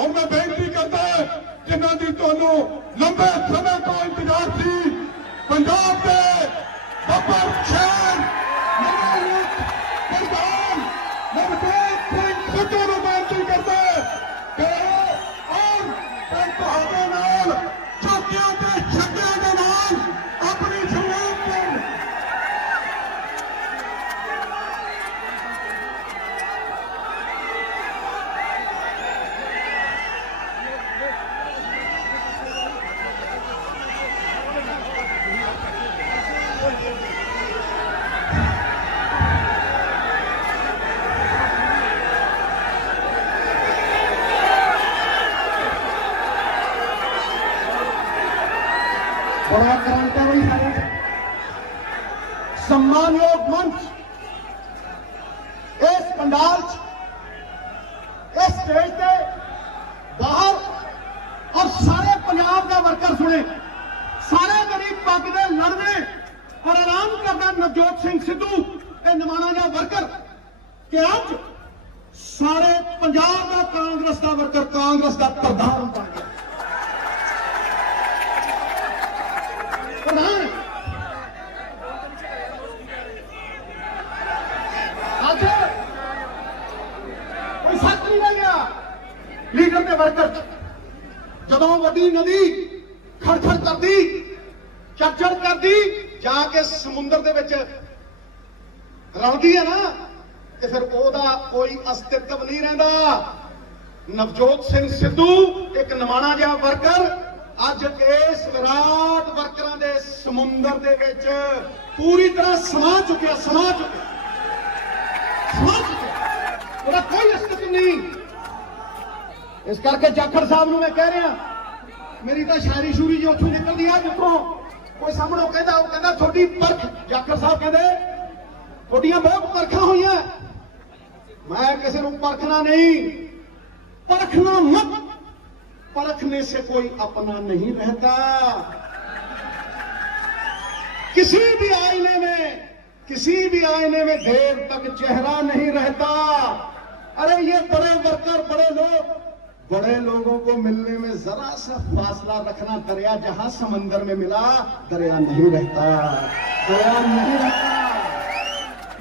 और मैं बेनती करता जिन्हों की तुहानू लंबे समय तो इंतजार थी पंजाब के बब्बर शहर प्रधान नवजोत सिंह सिद्धू नूं बेनती करते कि और तुहाडे नाल चौकियां ते छक्कियां दे नाल अपनी शुरुआत कर बड़ा क्रांतिकारी है सम्मानयोग मंच इस पंडाल इस स्टेज से बाहर और सारे पंजाब का वर्कर सुने सारे गरीब पग दे लड़ने और ऐलान करता नवजोत सिंह सिद्धू के निमाणा का वर्कर कि अज सारे पंजाब का कांग्रेस का वर्कर कांग्रेस का प्रधान बन गया प्रधान आज कोई सच नहीं रह गया लीडर के वर्कर जदों वड्डी नदी खड़खड़ कर दी चढ़ कर दी जाके समुद्र दे विच रलदी है ना ते फिर ओदा कोई अस्तित्व नहीं रहिंदा नवजोत सिंह सिद्धू एक निमाणा जिहा वर्कर अज इस विराट वर्करां दे समुंदर दे विच पूरी तरह समा चुकिया ਉਹਦਾ कोई अस्तित्व नहीं इस करके जाखड़ साहब मैं कह रहा मेरी तो शायरी शूरी जी उथों निकलती है जिथों कोई सामने कहता थोड़ी परख जाखड़ साहब कहते थोड़ियां बहुत परखा हुई मैं किसी को परखना नहीं परखना मत परखने से कोई अपना नहीं रहता किसी भी आईने में देर तक चेहरा नहीं रहता अरे ये बड़े लोगों को मिलने में जरा सा फासला रखना दरिया जहां समंदर में मिला दरिया नहीं रहता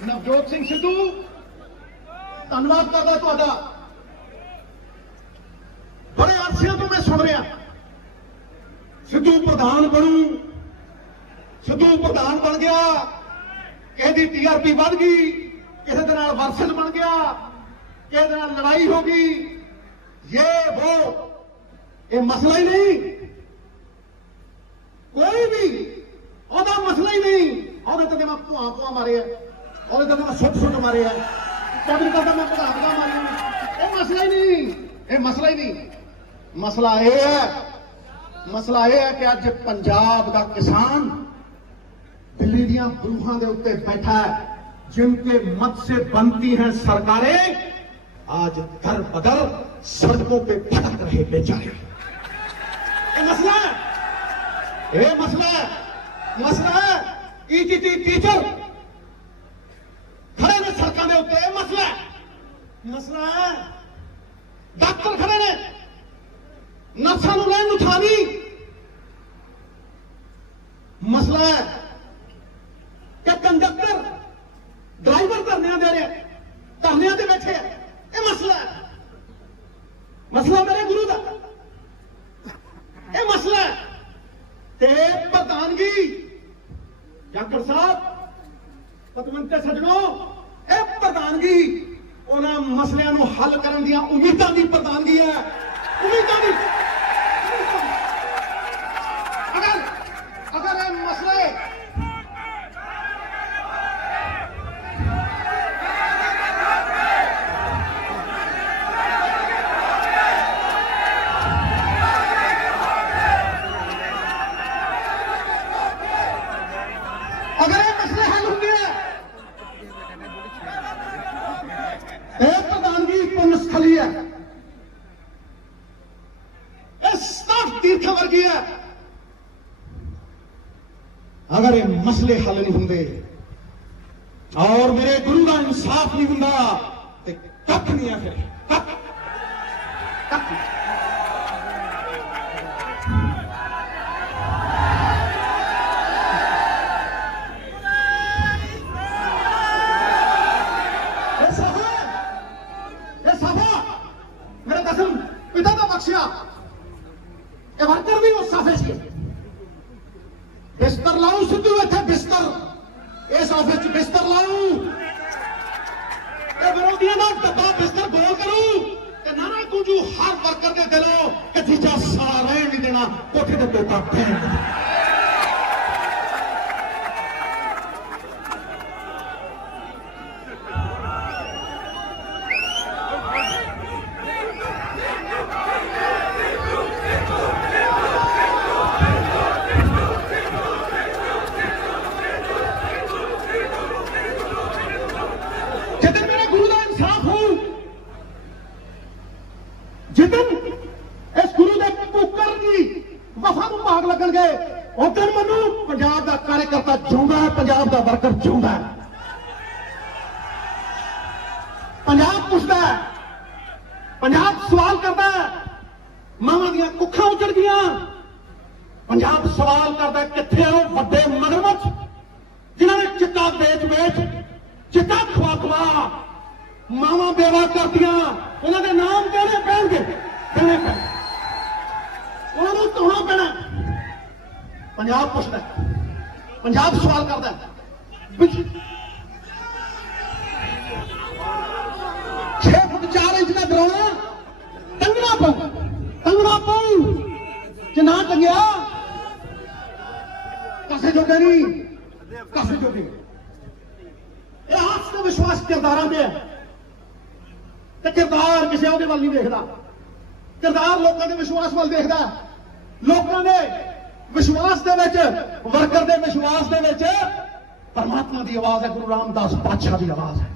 नवजोत सिंह सिद्धू धन्यवाद करता तुहाडा बड़े अरसे तो मैं सुन रहा सिद्धू प्रधान बनू सिद्धू प्रधान बन गया किसी की टीआरपी बढ़ गई किसी के नाल वर्सेस बन गया किसी के नाल लड़ाई हो गई ये वो ये मसला ही नहीं कोई भी ओदा मसला ही नहीं और तो मैं भुआ मारे और तो मैं सुट मारे कैबिनेट का मैं प्रधान मारे ये मसला ही नहीं मसला यह है कि अज पंजाब का किसान दिल्ली दियां बरूहां दे उत्ते बैठा है जिनके मत से बनती हैं सरकारें आज दर बदर सड़कों पे भटक रहे बेचारे ये मसला है ईटीटी टीचर खड़े ने सड़कों के उत्ते मसला है डॉक्टर खड़े ने नर्सां नूं लैण नूं थां नहीं मसला है कि कंडक्टर ड्राइवर धरने दे रहे धरने दे बैठे ये मसला मेरे गुरु का ये मसला है ते प्रधानगी जाखड़ साहब पतवंते सजणों ये प्रधानगी उन्हां मसलियां नूं हल करन दीयां उम्मीदां दी प्रधानगी है उम्मीदां दी अगर ये मसले हल होंगे प्रधानगी पुण्यस्थली है तीर्थ वर्गी है अगर ये मसले हल नहीं होंगे और मेरे गुरु का इंसाफ नहीं होंगे तो कख नहीं है फिर कख बख्शिया ये वर्कर भी उस साफे से बिस्तर लाऊं सिद्धू इत्थे बिस्तर इस ऑफिस च बिस्तर लाऊं ये विरोधियों का डब्बा बिस्तर गोल करूं ते नारा गूंजू हर वर्कर के दिलों कि जीजा सारा रहन नहीं देना कोठे ते टोटा फेंक जिदन इस गुरु के पुकर की वफा को भाग लगन गए उदन मनु पंजाब का कार्यकर्ता जिंदा है पंजाब का वर्कर जिंदा है पंजाब पुछता है पंजाब सवाल करता है मावां दियां कुखा उजड़ गया पंजाब सवाल करता है किथे हो वड्डे मगरमच्छ जिन्होंने चिट्टा वेच चिट्टा खवा खवा मावां बेवा कर दिया उन्होंने नाम कहने पैणगे उन्होंने धोना पैना पंजाब पुछता है पंजाब सवाल करता है 6 फुट 4 इंच का डराउना टंगना पाऊ जे ना टंगिया कासे जोगे नहीं कासे जोगे ये आस का विश्वास किरदारां ते है ते किरदार किसी ਉਹਦੇ ਵੱਲ नहीं देखता किरदार लोगों के विश्वास ਵੱਲ देखता लोगों के विश्वास दे विच वर्कर के विश्वास दे विच परमात्मा की आवाज है गुरु रामदास पातशाह की आवाज है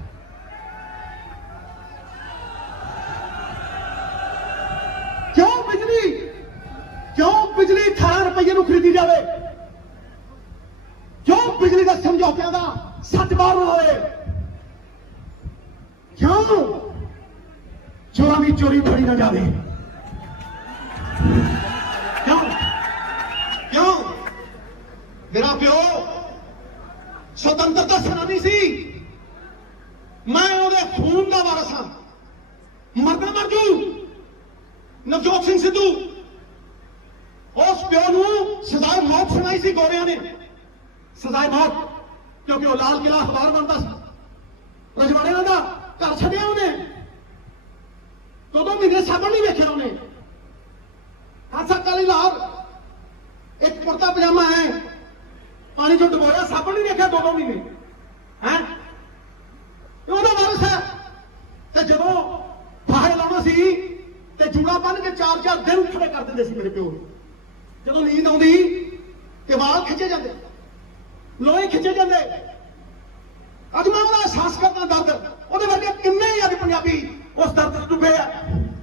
क्यों बिजली 18 रुपये ਨੂੰ खरीदी जाए क्यों बिजली के समझौतियों का सच बाहर होए क्यों चोरा की चोरी फड़ी ना जाए क्यों क्यों मेरा प्यो स्वतंत्रता सेनानी सी मैं ਉਹਦੇ खून का वारस हाँ मरना मर जू नवजोत सिंह सिद्धू उस प्यो ਨੂੰ सजाए मौत सुनाई सी गोरिया ने सजाए मौत क्योंकि वो लाल किला अखबार बनता रजवाड़िया का घर छड़िया उन्हें 2 महीने साबण नहीं वेखे उन्हें खालसा काली लाहौर एक कुर्ता पजामा है पानी चो डुबोया साबण नहीं देखा 2 महीने है वारस है जो फाहे लाना सी ते जूड़ा बन के 4-4 दिन खड़े कर देंगे मेरे प्यो जो नींद आती कि वाल खिंचे जाते लोहे खिंचे जाते अज मैं एहसास करना दर्द वो वर्गे किन्ने ही अज पंजाबी उस दर्द डुबे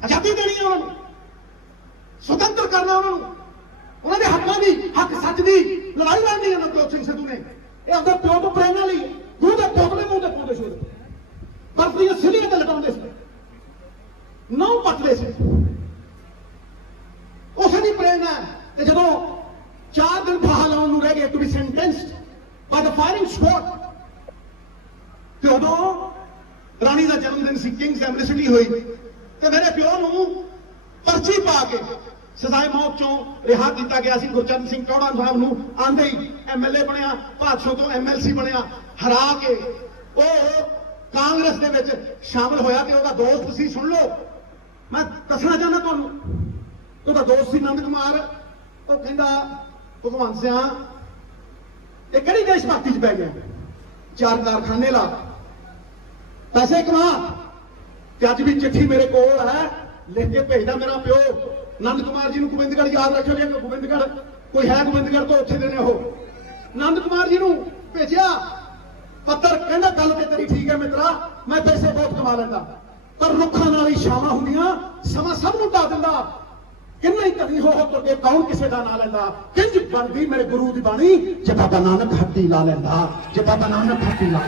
आजादी देनी है उन्होंने स्वतंत्र करना उन्होंने हकों की हक सच की लड़ाई लड़नी है नवजोत सिंह सिद्धू ने यह अपने प्यो तो प्रेरणा ली गुरु के पोतले मुंह से पाते थे बर्फ दी सिलियां ते लटाते थे नौ पटले से उस प्रेरणा है जो 4 दिन फाहा लाने रह गए to be sentenced by the firing squad उदों रानी का जन्मदिन सी किंग्स एमनेस्टी हुई तो मेरे प्यो नूं पर्ची पा के सजाए मौत चों रिहा किया गया सी गुरचरण सिंह चौड़ा साहब नूं आंदे ही MLA बनया भादसों तो MLC बनया हरा के वो कांग्रेस दे विच शामिल होया ते ओहदा दोस्त सी सुन लो मैं दसना चाहना तुहानूं ओहदा दोस्त सी नंद कुमार वो कहंदा भगवंत सिंह ये किहड़ी देशभक्ति च पै गया 4 कारखाने ला पैसे कमा अज भी चिट्ठी मेरे को है लिख के भेजदा मेरा प्यो नंद कुमार जी गोबिंदगढ़ याद रखो जी गोबिंदगढ़ कोई है गोबिंदगढ़ तो उत्थे देने हो नंद कुमार जी भेजा पत्र कहना गल ते तेरी ठीक है मित्रा मैं पैसे बहुत कमा लेंदा पर रुखा नाल ही छावां हुंदियां समा सब नूं ढा दिंदा किन्ना ही कदी हो तुरके कौन किसे दा ना लैंदा किंज बनदी मेरे गुरु दी बाणी जे बाबा नानक हट्टी ला लैंदा जे बाबा नानक हट्टी ला